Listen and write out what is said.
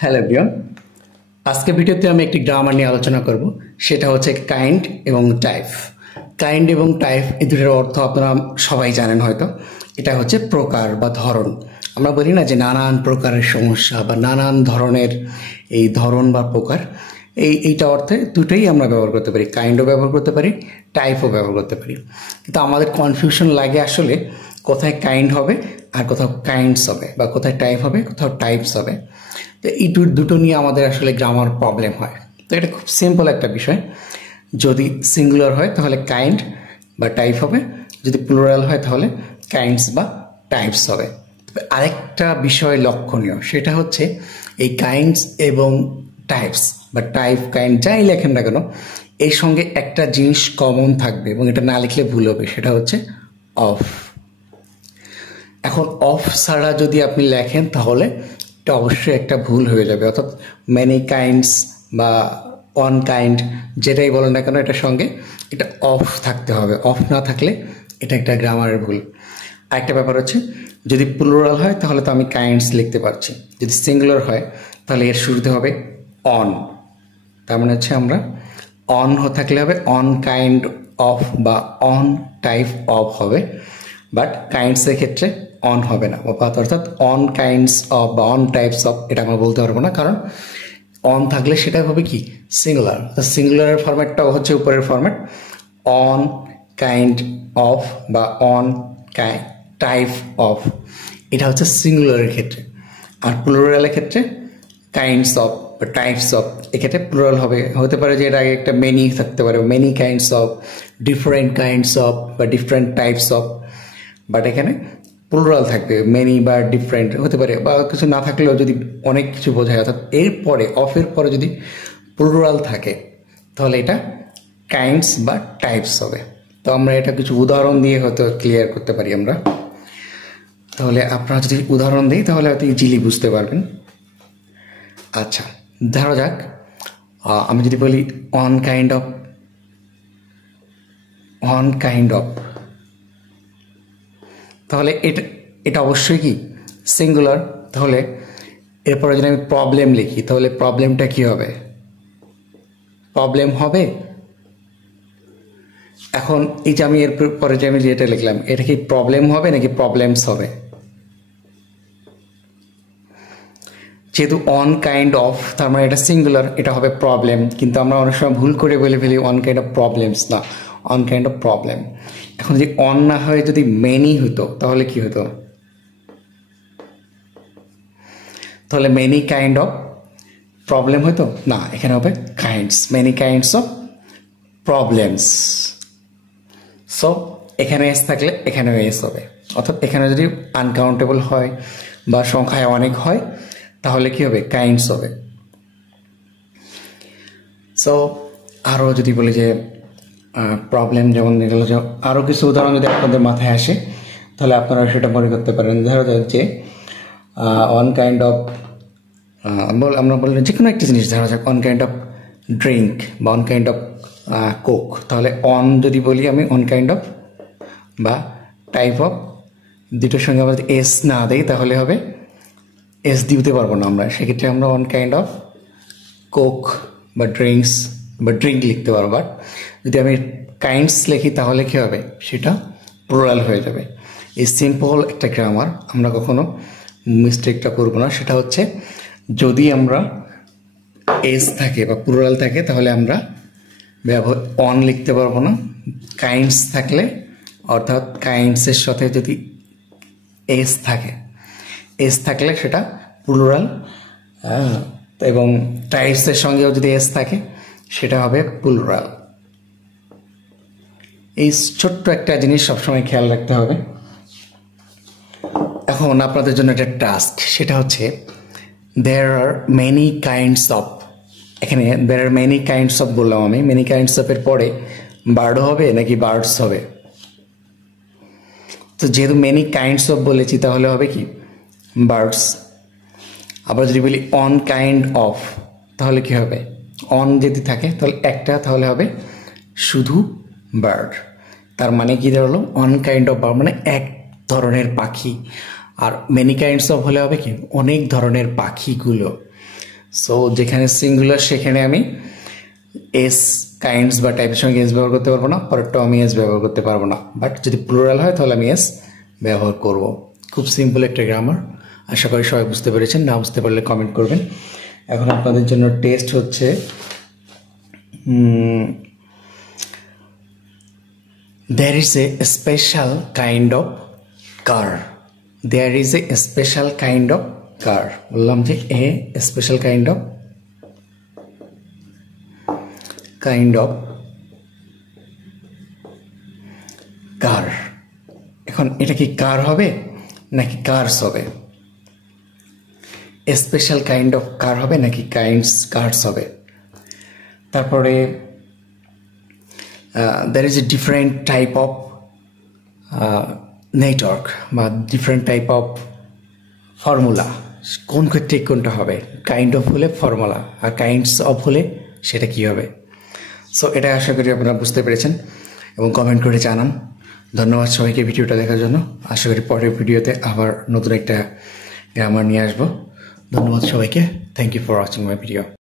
Hello everyone, আজকে ভিডিওতে আমি একটি গ্রামার নিয়ে আলোচনা করব। সেটা হচ্ছে কাইন্ড এবং টাইপ। কাইন্ড এবং টাইপ এই দুটোর অর্থ আপনারা সবাই জানেন হয়তো। এটা হচ্ছে প্রকার বা ধরন। আমরা বলি না যে নানান প্রকারের সমস্যা বা নানান ধরনের এই ধরন বা প্রকার, এইটা অর্থে দুটোই আমরা ব্যবহার করতে পারি। কাইন্ডও ব্যবহার করতে পারি, টাইপও ব্যবহার করতে পারি। কিন্তু আমাদের কনফিউশন লাগে আসলে কোথায় কাইন্ড হবে আর কোথাও কাইন্ডস হবে, বা কোথায় টাইপ হবে কোথাও টাইপস হবে। তো এই দুটো নিয়ে আমাদের আসলে গ্রামার প্রবলেম হয়। তো এটা খুব সিম্পল একটা বিষয়। যদি সিঙ্গুলার হয় তাহলে কাইন্ড বা টাইপ হবে, যদি প্লুরাল হয় তাহলে কাইন্ডস বা টাইপস হবে। তবে আরেকটা বিষয় লক্ষণীয়, সেটা হচ্ছে এই কাইন্ডস এবং টাইপস বা টাইপ কাইন্ড যাই লেখেন না কেন, এর সঙ্গে একটা জিনিস কমন থাকবে এবং এটা না লিখলে ভুল হবে, সেটা হচ্ছে অফ। এখন অফ ছাড়া যদি আপনি লেখেন তাহলে এটা অবশ্যই একটা ভুল হয়ে যাবে। অর্থাৎ মেনি কাইন্ডস বা ওয়ান কাইন্ড যেটাই বলেন না কেন, এটার সঙ্গে এটা অফ থাকতে হবে। অফ না থাকলে এটা একটা গ্রামারের ভুল। আরেকটা ব্যাপার হচ্ছে, যদি প্লুরাল হয় তাহলে তো আমি কাইন্ডস লিখতে পারছি, যদি সিঙ্গুলার হয় তাহলে এর শুরুতে হবে অন। তার মানে হচ্ছে আমরা অন থাকলে হবে অন কাইন্ড অফ বা অন টাইপ অফ হবে, বাট কাইন্ডসের ক্ষেত্রে অন হবে না। অর্থাৎ অন কাইন্ডস অফ বা অন টাইপস অফ এটা আমরা বলতে পারবো না, কারণ অন থাকলে সেটা হবে কি সিঙ্গুলার। তো সিঙ্গুলারের ফরম্যাটটাও হচ্ছে উপরের ফরম্যাট, অন কাইন্ড অফ বা অন টাইপ অফ। এটা হচ্ছে সিঙ্গুলারের ক্ষেত্রে। আর প্লুরালের ক্ষেত্রে কাইন্ডস অফ বা টাইপস অফ, এক্ষেত্রে প্লুরাল হবে। হতে পারে যে এর আগে একটা মেনি থাকতে পারে, many kinds of, different kinds of বা ডিফারেন্ট টাইপস অফ, বাট এখানে প্লুরাল থাকবে। মেনি বা ডিফারেন্ট হতে পারে, বা কিছু না থাকলেও যদি অনেক কিছু বোঝায়, অর্থাৎ এরপরে অফের পরে যদি প্লুরাল থাকে তাহলে এটা কাইন্ডস বা টাইপস হবে। তো আমরা এটা কিছু উদাহরণ দিয়ে হয়তো ক্লিয়ার করতে পারি আমরা। তাহলে আপনারা যদি উদাহরণ দিই তাহলে হয়তো ইজিলি বুঝতে পারবেন। আচ্ছা, ধরা যাক আমি যদি বলি on kind of, on kind of, তাহলে এটা অবশ্যই কি সিঙ্গুলার। তাহলে এরপরে যদি আমি প্রবলেম লিখি তাহলে প্রবলেমটা কি হবে? প্রবলেম হবে। এখন এই যে আমি এর পরে যে আমি যেটা লিখলাম, এটা কি প্রবলেম হবে নাকি প্রবলেমস হবে? যেহেতু অন কাইন্ড অফ, তার মানে এটা সিঙ্গুলার, এটা হবে প্রবলেম। কিন্তু আমরা অনেক সময় ভুল করে বলে ফেলি অন কাইন্ড অফ প্রবলেমস, না, অন কাইন্ড অফ প্রবলেম। এখন যদি অন না হয়ে যদি মেনি হতো তাহলে কি হতো? তাহলে মেনি কাইন্ড অফ প্রবলেম হতো না, এখানে হবে kinds, many kinds of problems. So এখানে এস থাকলে এখানেও এস হবে। অর্থাৎ এখানে যদি আনকাউন্টেবল হয় বা সংখ্যায় অনেক হয় তাহলে কি হবে? কাইন্ডস হবে। সো আরও যদি বলি যে প্রবলেম, যেমন এগুলো যে আরও কিছু উদাহরণ যদি আপনাদের মাথায় আসে তাহলে আপনারা সেটা মনে করতে পারেন। ধরো যে অন কাইন্ড অফ, আমরা বললাম যে কোনো একটা জিনিস, ধরা যাক অন কাইন্ড অফ ড্রিঙ্ক বা অন কাইন্ড অফ কোক। তাহলে অন যদি বলি আমি অন কাইন্ড অফ বা টাইপ অফ, দুটোর সঙ্গে আমরা যদি এস না দেই তাহলে হবে এস দিতে পারবো না আমরা, সেক্ষেত্রে আমরা অন কাইন্ড অফ কোক বা ড্রিঙ্কস বা ড্রিঙ্ক লিখতে পারবো। বাট যদি আমি কাইন্ডস লিখি তাহলে কী হবে? সেটা প্লুরাল হয়ে যাবে। এই সিম্পল একটা গ্রামার, আমরা কখনো মিস্টেকটা করবো না। সেটা হচ্ছে যদি আমরা এস থাকে বা প্লুরাল থাকে তাহলে আমরা অন লিখতে পারবো না। কাইন্ডস থাকলে, অর্থাৎ কাইন্ডসের সাথে যদি এস থাকে, এস থাকলে সেটা প্লুরাল, এবং টাইপসের সঙ্গেও যদি এস থাকে সেটা হবে প্লুরাল। এই ছোট্ট একটা জিনিস সবসময় খেয়াল রাখতে হবে। এখন আপনাদের জন্য একটা টাস্ক, সেটা হচ্ছে there are many kinds of, এখানে there are many kinds of বললাম আমি, many kinds of এর পরে বার্ড হবে নাকি বার্ডস হবে? তো যেহেতু many kinds of বলেছি তাহলে হবে কি বার্ডস। আবার যদি বলি অন কাইন্ড অফ তাহলে কি হবে? অন যদি থাকে তাহলে একটা, তাহলে হবে শুধু বার্ড। তার মানে কি দাঁড়ালো? অন কাইন্ড অফ বার্ড মানে এক ধরনের পাখি, আর মেনি কাইন্ডস অফ হলে হবে কি অনেক ধরনের পাখিগুলো। সো যেখানে সিঙ্গুলার সেখানে আমি এস কাইন্ডস বা টাইপের সঙ্গে এস ব্যবহার করতে পারবো না, পরেরটাও আমি এস ব্যবহার করতে পারবো না। বাট যদি প্লুরাল হয় তাহলে আমি এস ব্যবহার করব। খুব সিম্পল একটা গ্রামার, আশা করি সবাই বুঝতে পেরেছেন। না বুঝতে পারলে কমেন্ট করবেন। এখন আপনাদের জন্য টেস্ট হচ্ছে there is a special kind of car. There is a special kind of car. বললাম যে a special kind of car. এখন এটা কি কার হবে নাকি কার্স হবে? স্পেশাল কাইন্ড অফ কার হবে নাকি কার্স হবে? তারপরে there is a different type of network বা ডিফারেন্ট টাইপ অফ ফর্মুলা। কোন ক্ষেত্রে কোনটা হবে? কাইন্ড অফ হলে ফর্মুলা, আর কাইন্ডস অফ হলে সেটা কী হবে? সো এটা আশা করি আপনারা বুঝতে পেরেছেন এবং কমেন্ট করে জানান। ধন্যবাদ সবাইকে ভিডিওটা দেখার জন্য। আশা করি পরের ভিডিওতে আবার নতুন একটা গ্রামার নিয়ে আসবো। ধন্যবাদ সবাইকে। Thank you for watching my video.